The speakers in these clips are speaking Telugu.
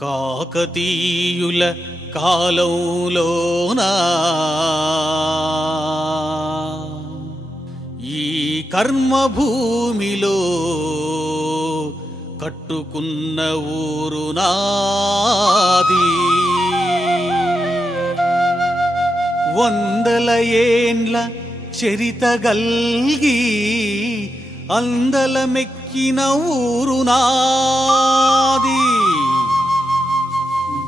కాకతీయుల కాలంలోనా ఈ కర్మభూమిలో కట్టుకున్న ఊరు నాది. వందల ఏండ్ల చరితగల్గి అందలమెక్కిన ఊరు నాది.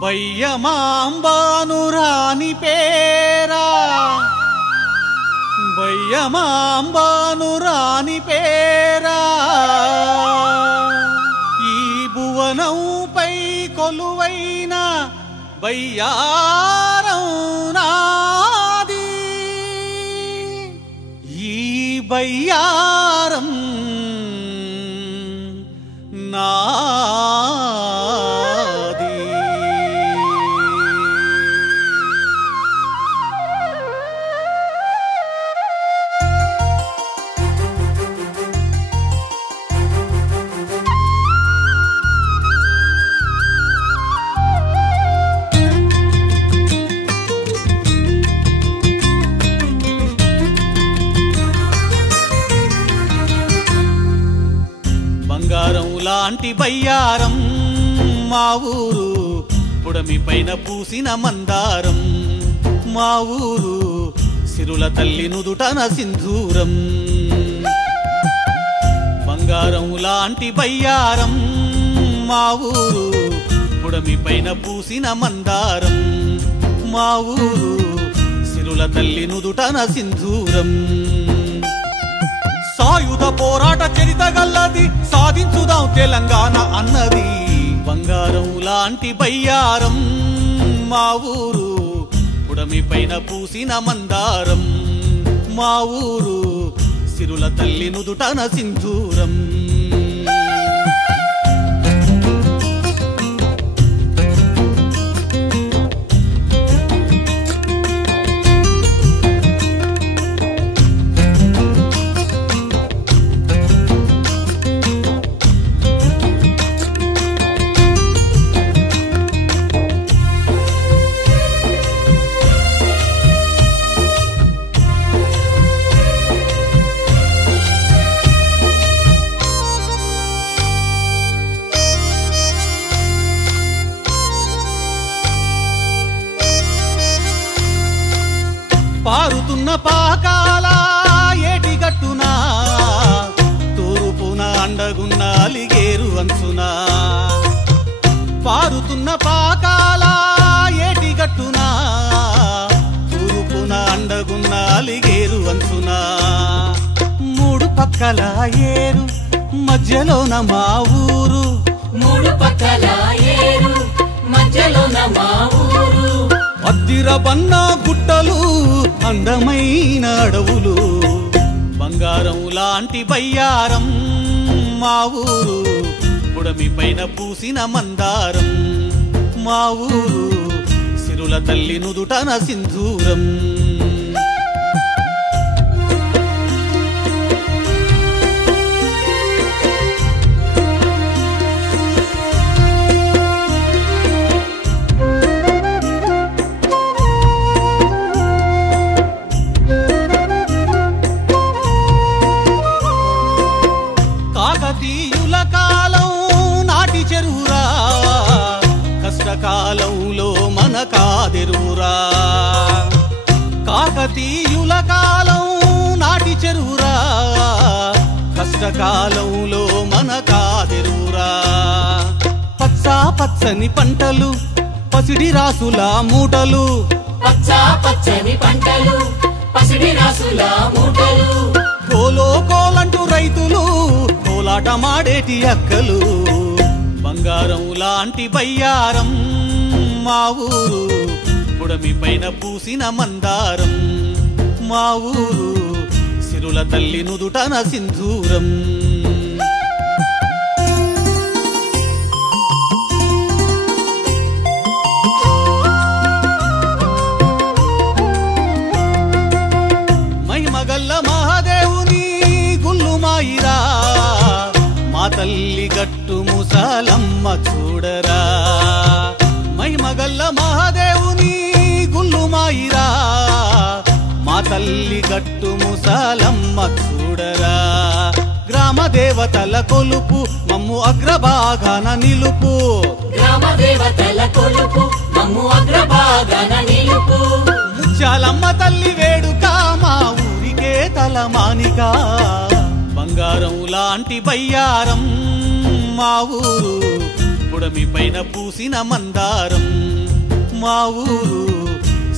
బయ్యమాంబాను రాణి పేరా, బయ్యమాంబాను రాణి పేరా ఈ భువనంపై కొలువైన బయ్యారం నాది. ఈ బయ్యారం నాది. బంగారం లాంటి బయ్యారం మా ఊరు, పుడమి పైన పూసిన మందారం మా ఊరు, సిరుల తల్లి నుదుటన సింధూరం. బంగారం లాంటి బయ్యారం మా ఊరు, పుడమి పైన పూసిన మందారం మా ఊరు, సిరుల తల్లి నుదుటన సింధూరం. సాయుధ పోరాట చరిత గల్లది, సాధించుదాం తెలంగాణ అన్నది. బంగారం లాంటి బయ్యారం మా ఊరు, పుడమి పైన పూసిన మందారం మా ఊరు, సిరుల తల్లి నుదుటన సింధూరం. పారుతున్న పాకాల ఏటిగట్టున, తూర్పున అండగున్న అలిగేరు అంచున. పారుతున్న పాకాల ఏటిగట్టున, తూర్పున అండగున్న అలిగేరు అంచున. మూడు పక్కల ఏరు మధ్యలోన మా ఊరు, మూడు పక్కల ఏరు మధ్యలోన మా ఊరు. అద్దిరబన్న గుట్టలు అందమైన అడవులు. బంగారం లాంటి బయ్యారం మా ఊరు, పుడమి పైన పూసిన మందారం మా ఊరు, సిరుల తల్లి నుదుటన సింధూరం. కాకతీయుల కాలం నాటి చెరువురా, కష్టకాలంలో మన కాదెరువురా. కాకతీయుల కాలం నాటి చెరువురా, కష్టకాలంలో మన కాదెరువురా. పచ్చా పచ్చని పంటలు పసిడి రాసుల మూటలు, పచ్చా పచ్చని పంటలు పసిడి రాసుల మూటలు. కోలో కోలంటూ రైతులు కోలాట మాడేటి అక్కలు. బంగారం లాంటి బయ్యారం మా ఊరు, పుడమి పైన పూసిన మందారం మా ఊరు, సిరుల తల్లి నుదుటన సింధూరం. మహిమగల్ల మహాదేవుని గుల్లు మాయిరా, మా తల్లి గట్టు ముసలమ్మ చూడరా. తల్లి గట్టు ముసలమ్మ చూడరా గ్రామ దేవతల కొలుపు మమ్ము అగ్రభాగాన నిలుపు గ్రామ దేవతల కొలుపు మమ్ము అగ్రభాగాన నిలుపు ముత్యాలమ్మ తల్లి వేడుక మా ఊరికే తలమానిక బంగారం లాంటి బయ్యారం మా ఊరు పుడమి పైన పూసిన మందారం మా ఊరు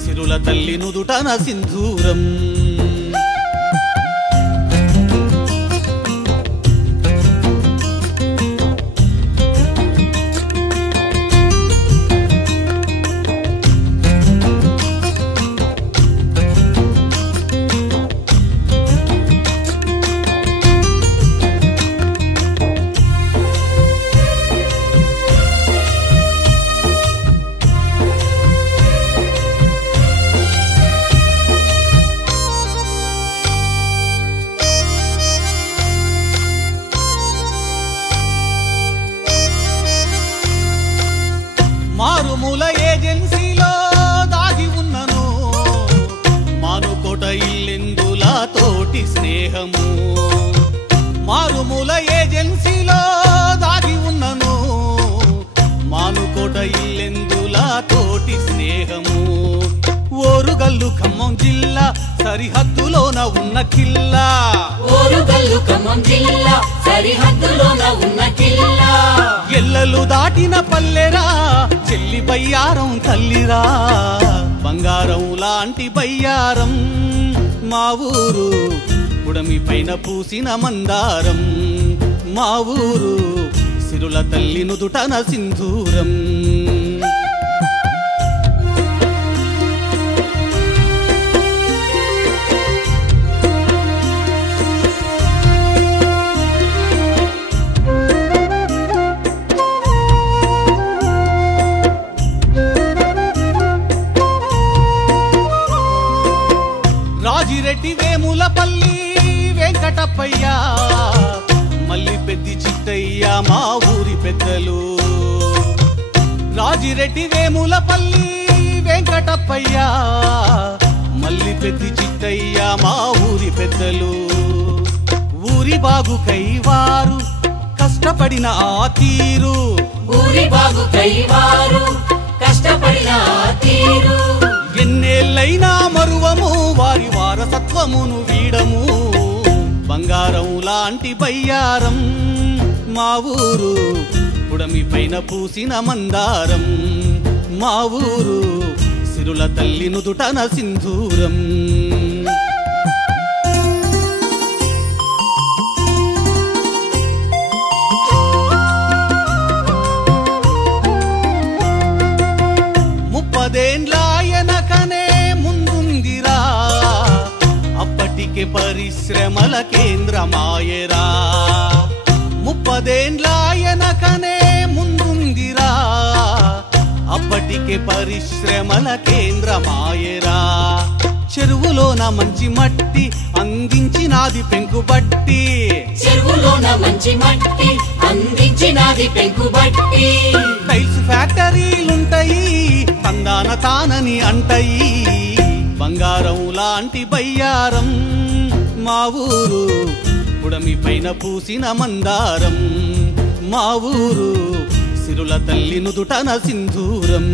సిరుల తల్లి నుదుటన సింధూరం మారుమూల ఏజెన్సీలో దాగి ఉన్నను మానుకోట ఇల్లెందుల తోటి స్నేహము మారుమూల ఏజెన్సీలో దాగి ఉన్నను మానుకోట ఇల్లెందుల తోటి స్నేహము ఓరుగల్లు ఖమ్మం జిల్లా సరిహద్దులోన ఉన్న కిల్లా ఓరుగల్లు ఖమ్మం జిల్లా సరిహద్దులోన ఉన్న కిల్లా ఎల్లలు దాటిన పల్లెరా చెల్లి బయ్యారం తల్లిరా బంగారం లాంటి బయ్యారం మా ఊరు పుడమి పైన పూసిన మందారం మా ఊరు సిరుల తల్లి నుదుటన సింధూరం రాజిరెడ్డి వేములపల్లి వెంకటప్పయ్య మల్లి పెద్ది చిట్టయ్య మా ఊరి పెద్దలు రాజిరెడ్డి వేములపల్లి వెంకటప్పయ్య మల్లి పెద్ది చిట్టయ్య మా ఊరి పెద్దలు ఊరి బాగుకై వారు కష్టపడిన ఆ తీరు ఊరి బాగుకై వారు కష్టపడిన ఆ తీరు ఎన్నేళ్ళైనా మరువము వారి వారసత్వమును వీడము బంగారం లాంటి బయ్యారం మా ఊరు పుడమి పైన పూసిన మందారం మా ఊరు సిరుల తల్లి నుదుటన సింధూరం ముప్పదేండ్లాయనకనే ముందుందిరా అప్పటికే పరిశ్రమల కేంద్రమాయరా ముప్పదేండ్లాయనకనే ముందుందిరా అప్పటికే పరిశ్రమల కేంద్రమాయరా చెరువులోన మంచి మట్టి అందించినాది పెంకుబట్టి చెరువులోన మంచి మట్టి అందించినాది పెంకుబట్టి టైల్స్ ఫ్యాక్టరీలుంటాయి తందాన తానని అంటాయి బంగారం లాంటి బయ్యారం మా ఊరు పుడమి పైన పూసిన మందారం మా ఊరు సిరుల తల్లి నుదుటన సింధూరం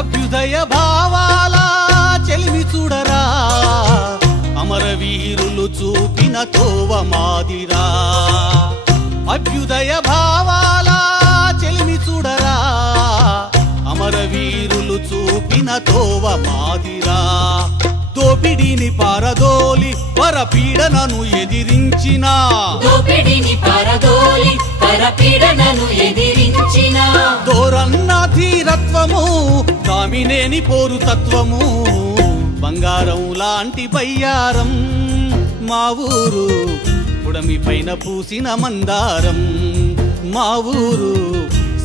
అభ్యుదయ భావాల చెలిమి చూడరా అమరవీరులు చూపిన తోవ మాదిరా అభ్యుదయ భావాల చెలిమి చూడరా అమరవీరులు చూపిన తోవ మాదిరా దోపిడి దోపిడిని పారదోలి పరపీడనను ఎదిరించిన దోపిడిని పారదోలి పరపీడనను ఎదిరించిన దోరన్న ధీరత్వము కామినేని పోరు తత్వము బంగారం లాంటి బయ్యారం మా ఊరు పుడమి పైన పూసిన మందారం మా ఊరు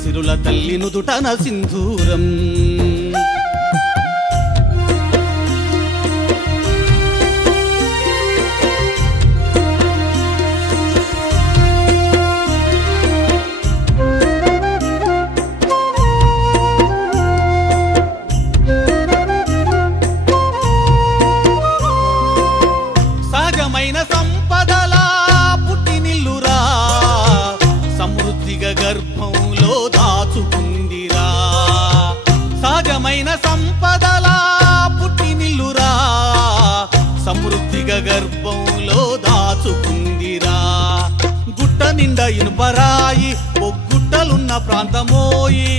సిరుల తల్లి నుదుటన సింధూరం సహజమైన సంపదలా పుట్టినిల్లురా సమృద్ధిగా గర్భంలో దాచుకుందిరా సహజమైన సంపదలా పుట్టినిల్లురా సమృద్ధిగా గర్భంలో దాచుకుందిరా గుట్ట నిండా ఇనుపరాయి ఒగ్గుట్టలున్న ప్రాంతమోయి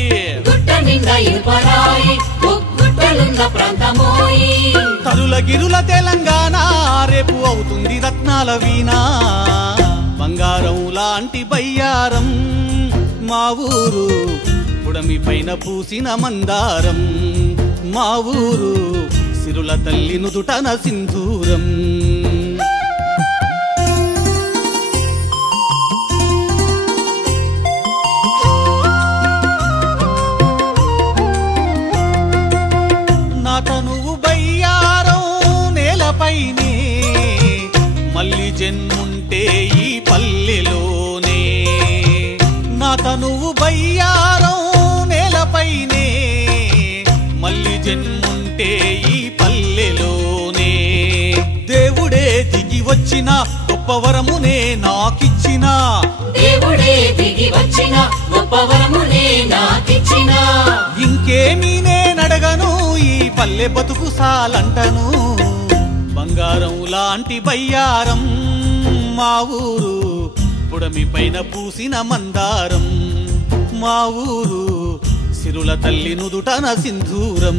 గుట్ట నిండా ఇనుపరాయి ఒగ్గుట్టలున్న ప్రాంతమోయి తరుల గిరుల తెలంగాణ రేపు అవుతుంది రత్నాల వీణా బంగారం లాంటి బయ్యారం మా ఊరు పుడమి పైన పూసిన మందారం మా ఊరు సిరుల తల్లి నుదుటన సింధూరం నాతనువు బయ్యారం నేలపైనే మళ్ళీ జన్ముంటే ఈ పల్లెలోనే నాతనువు బయ్యారం నేలపైనే మళ్ళీ జన్ముంటే ఈ పల్లెలోనే దేవుడే దిగి వచ్చిన గొప్ప వరమునే నాకిచ్చిన దేవుడే దిగి వచ్చిన గొప్ప వరమునే నాకిచ్చిన ఇంకేమీ నేనడగను ఈ పల్లె బతుకు సాలంటను బంగారం లాంటి బయ్యారం మా ఊరు పుడమి పైన పూసిన మందారం మా ఊరు సిరుల తల్లి నుదుటన సింధూరం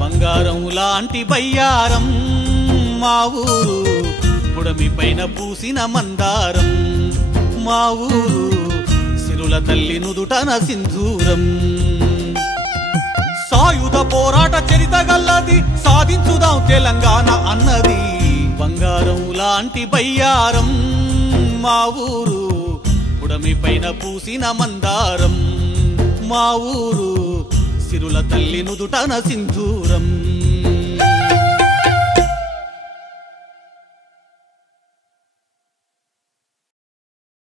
బంగారం లాంటి బయ్యారం మా ఊరు పుడమి పైన పూసిన మందారం మా ఊరు సిరుల తల్లి నుదుటన సింధూరం సాయుధ పోరాట చరిత గల్లది సాధించుదాం తెలంగాణ అన్నది బంగారం లాంటి బయ్యారం మా ఊరు పుడమి పైన పూసిన మందారం మా ఊరు సిరుల తల్లి నుదుటన సింధూరం